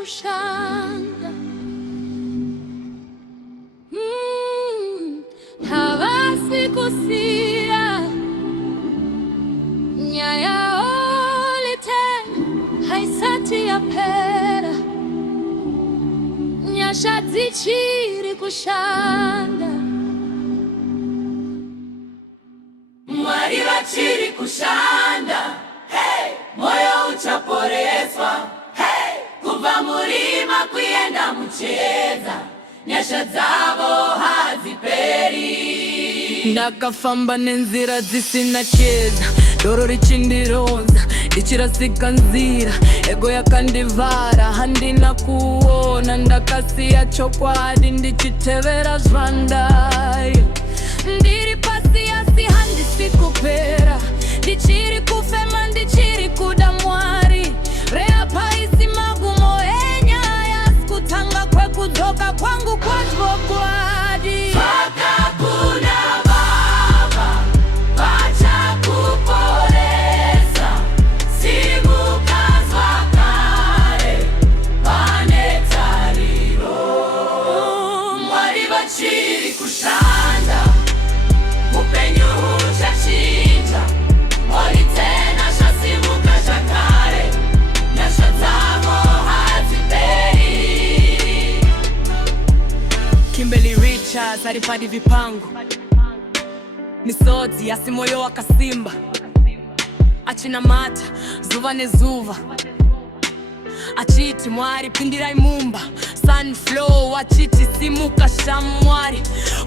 kushanda Havasi kusia Nyaya olite Haisati ya pera Nyasha zichiri kushanda Mwari vachiri kushanda Hey! Moyo uchaporeswa Hey! Kuva murima kuyenda mucheza Nyasha dzavo hadziperi Ndakafamba nenzira dzisina chiedza Doro richindironza ndichirasika nzira Ego yakandivhara handina kuona Ndakasiya chokwadi ndichitevera zvandai Ndiri pasi asi handisi kupera Ndichiri kufema ndichiri kuda Mwari Rea paisi magumo enyaya Sikutanga kwekudzoka kwangu kwatvokwadi Chiri kushanda Mupenyu huchachinja Mori tena shasimuka chakare Nyasha dzavo hadziperi Kimberly Richards aripadi vipango Misodzi asi moyo wakasimba Achina mata zuva nezuva Achiti Mwari pindirai mumba Sunflow achiti simuka shamwari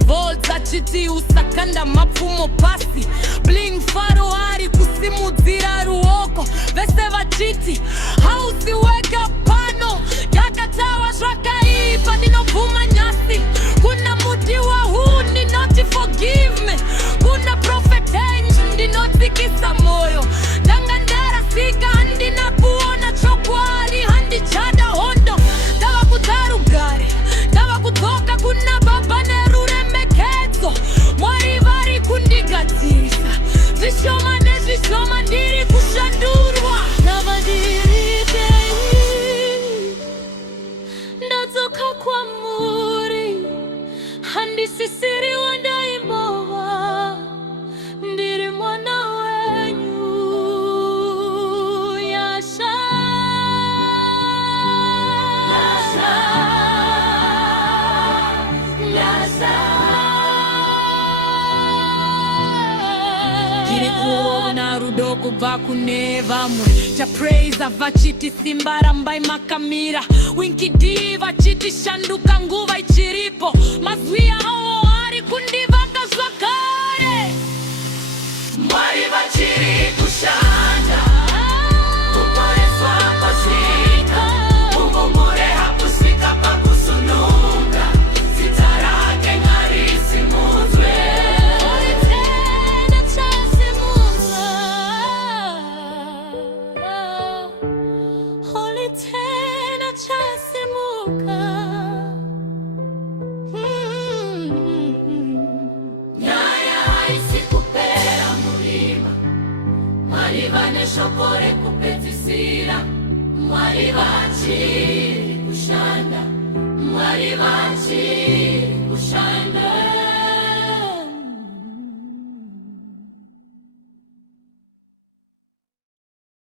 Volts achiti usakanda mapfumo pasi Bling faro ari kusimudzira ruoko Vese vachiti hausiweka pano Yakatawa zvakaipa ndinobvuma nyasi Kuna muti wa huu ndinoti forgive me Kuna prophet angel ndinotikisa moyo Ndanga ndarasika handina kuona chokwadi Handichada hondo Ndava kudzarugare Ndava kudzoka kuna baba neruremekedzo Mwari vari kundigadzirisa Zvishoma nezvishoma ndiri kushandurwa Ndava ndiri pei Ndadzoka kwamuri Handisisiri wandaimbova Ndiri mwana wenyu Yasha Kirikuona rudo kubva kune vamwe Chapraise vachiti simba rambai makamira Winky D vachiti shanduka nguva ichiripo Mazwi avo ari kundivaka zvakare Mwari vachiri kushanda Kuporeswa kwasvika Mumumure hakusvika pakusununga Zita rake ngarisimudzwe Nyaya haisi kupera murima Mwari vane shoko rekupedzisira Mwari vachiri kushanda Mwari vachiri kushanda